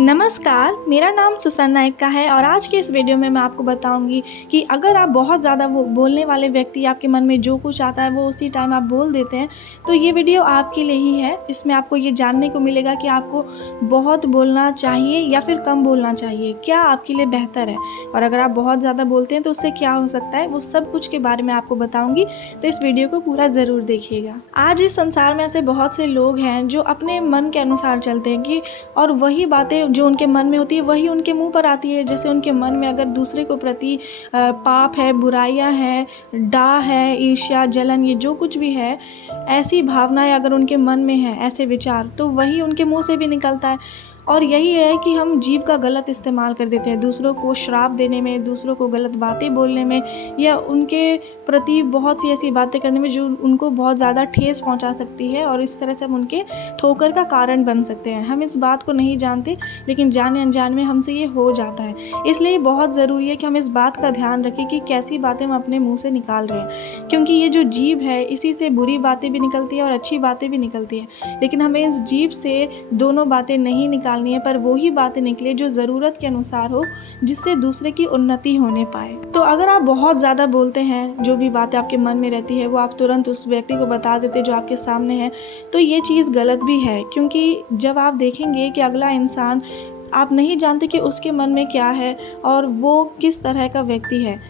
नमस्कार, मेरा नाम सुसन्ना एक्का है और आज के इस वीडियो में मैं आपको बताऊंगी कि अगर आप बहुत ज़्यादा वो बोलने वाले व्यक्ति आपके मन में जो कुछ आता है वो उसी टाइम आप बोल देते हैं, तो ये वीडियो आपके लिए ही है। इसमें आपको ये जानने को मिलेगा कि आपको बहुत बोलना चाहिए या फिर कम बोलना चाहिए, क्या आपके लिए बेहतर है। और अगर आप बहुत ज़्यादा बोलते हैं तो उससे क्या हो सकता है, वो सब कुछ के बारे में आपको बताऊँगी, तो इस वीडियो को पूरा ज़रूर देखिएगा। आज इस संसार में ऐसे बहुत से लोग हैं जो अपने मन के अनुसार चलते हैं कि और वही बातें जो उनके मन में होती है वही उनके मुंह पर आती है। जैसे उनके मन में अगर दूसरे को प्रति पाप है, बुराइयां हैं, डाह है, ईर्ष्या, जलन, ये जो कुछ भी है, ऐसी भावनाएं अगर उनके मन में है, ऐसे विचार, तो वही उनके मुंह से भी निकलता है। और यही है कि हम जीभ का गलत इस्तेमाल कर देते हैं, दूसरों को श्राप देने में, दूसरों को गलत बातें बोलने में, या उनके प्रति बहुत सी ऐसी बातें करने में जो उनको बहुत ज़्यादा ठेस पहुंचा सकती है, और इस तरह से हम उनके ठोकर का कारण बन सकते हैं। हम इस बात को नहीं जानते, लेकिन जाने अनजान में हमसे ये हो जाता है। इसलिए बहुत ज़रूरी है कि हम इस बात का ध्यान रखें कि कैसी बातें हम अपने मुँह से निकाल रहे हैं, क्योंकि ये जो जीभ है इसी से बुरी बातें भी निकलती है और अच्छी बातें भी निकलती हैं। लेकिन हमें इस जीभ से दोनों बातें नहीं निकालनी है, पर वही बातें निकले जो ज़रूरत के अनुसार हो, जिससे दूसरे की उन्नति होने पाए। तो अगर आप बहुत ज़्यादा बोलते हैं, जो भी बातें आपके मन में रहती है वो आप तुरंत उस व्यक्ति को बता देते जो आपके सामने है, तो ये चीज़ गलत भी है। क्योंकि जब आप देखेंगे कि अगला इंसान, आप नहीं जानते कि उसके मन में क्या है और वो किस तरह का व्यक्ति है,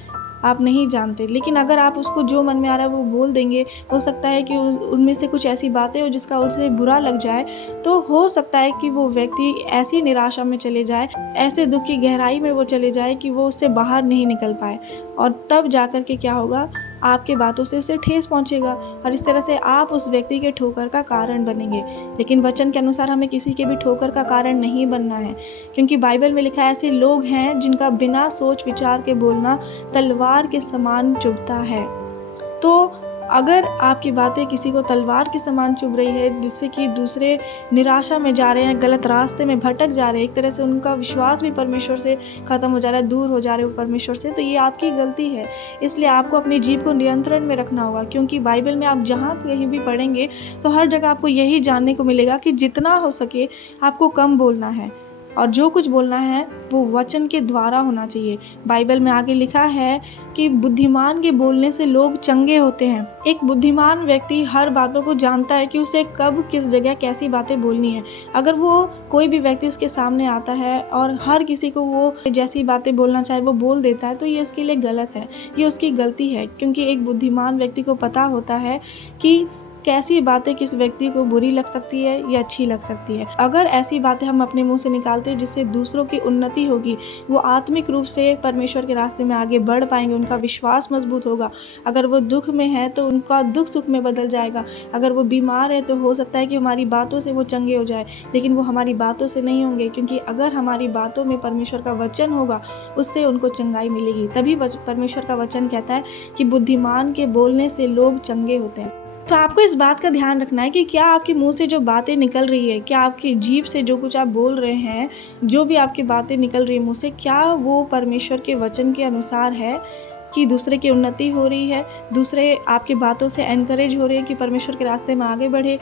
आप नहीं जानते। लेकिन अगर आप उसको जो मन में आ रहा है वो बोल देंगे, हो सकता है कि उनमें से कुछ ऐसी बातें हो जिसका उसे बुरा लग जाए, तो हो सकता है कि वो व्यक्ति ऐसी निराशा में चले जाए, ऐसे दुख की गहराई में वो चले जाए कि वो उससे बाहर नहीं निकल पाए, और तब जाकर के क्या होगा, आपके बातों से उसे ठेस पहुंचेगा और इस तरह से आप उस व्यक्ति के ठोकर का कारण बनेंगे। लेकिन वचन के अनुसार हमें किसी के भी ठोकर का कारण नहीं बनना है, क्योंकि बाइबल में लिखा है ऐसे लोग हैं जिनका बिना सोच विचार के बोलना तलवार के समान चुभता है। तो अगर आपकी बातें किसी को तलवार के समान चुभ रही है, जिससे कि दूसरे निराशा में जा रहे हैं, गलत रास्ते में भटक जा रहे हैं, एक तरह से उनका विश्वास भी परमेश्वर से ख़त्म हो जा रहा है, दूर हो जा रहे हो परमेश्वर से, तो ये आपकी गलती है। इसलिए आपको अपनी जीभ को नियंत्रण में रखना होगा, क्योंकि बाइबल में आप जहाँ कहीं भी पढ़ेंगे तो हर जगह आपको यही जानने को मिलेगा कि जितना हो सके आपको कम बोलना है, और जो कुछ बोलना है वो वचन के द्वारा होना चाहिए। बाइबल में आगे लिखा है कि बुद्धिमान के बोलने से लोग चंगे होते हैं। एक बुद्धिमान व्यक्ति हर बातों को जानता है कि उसे कब किस जगह कैसी बातें बोलनी है। अगर वो कोई भी व्यक्ति उसके सामने आता है और हर किसी को वो जैसी बातें बोलना चाहे वो बोल देता है, तो ये उसके लिए गलत है, ये उसकी गलती है। क्योंकि एक बुद्धिमान व्यक्ति को पता होता है कि कैसी बातें किस व्यक्ति को बुरी लग सकती है या अच्छी लग सकती है। अगर ऐसी बातें हम अपने मुंह से निकालते हैं जिससे दूसरों की उन्नति होगी, वो आत्मिक रूप से परमेश्वर के रास्ते में आगे बढ़ पाएंगे, उनका विश्वास मजबूत होगा। अगर वो दुख में है तो उनका दुख सुख में बदल जाएगा। अगर वो बीमार है तो हो सकता है कि हमारी बातों से वो चंगे हो जाए, लेकिन वो हमारी बातों से नहीं होंगे, क्योंकि अगर हमारी बातों में परमेश्वर का वचन होगा उससे उनको चंगाई मिलेगी। तभी परमेश्वर का वचन कहता है कि बुद्धिमान के बोलने से लोग चंगे होते हैं। तो आपको इस बात का ध्यान रखना है कि क्या आपके मुंह से जो बातें निकल रही है, क्या आपकी जीभ से जो कुछ आप बोल रहे हैं, जो भी आपकी बातें निकल रही है मुंह से, क्या वो परमेश्वर के वचन के अनुसार है कि दूसरे की उन्नति हो रही है, दूसरे आपकी बातों से एनकरेज हो रहे हैं कि परमेश्वर के रास्ते में आगे बढ़े,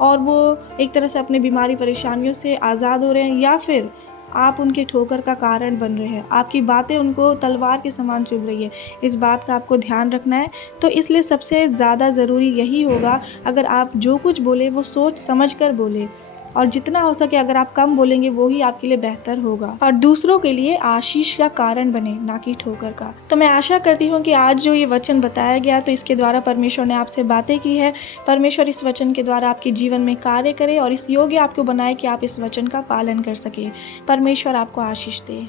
और वो एक तरह से अपने बीमारी परेशानियों से आज़ाद हो रहे हैं, या फिर आप उनके ठोकर का कारण बन रहे हैं, आपकी बातें उनको तलवार के समान चुभ रही है। इस बात का आपको ध्यान रखना है। तो इसलिए सबसे ज़्यादा ज़रूरी यही होगा, अगर आप जो कुछ बोले वो सोच समझ कर बोले, और जितना हो सके अगर आप कम बोलेंगे वो ही आपके लिए बेहतर होगा और दूसरों के लिए आशीष का कारण बने, ना कि ठोकर का। तो मैं आशा करती हूँ कि आज जो ये वचन बताया गया, तो इसके द्वारा परमेश्वर ने आपसे बातें की है। परमेश्वर इस वचन के द्वारा आपके जीवन में कार्य करे और इस योग्य आपको बनाए कि आप इस वचन का पालन कर सके। परमेश्वर आपको आशीष दे।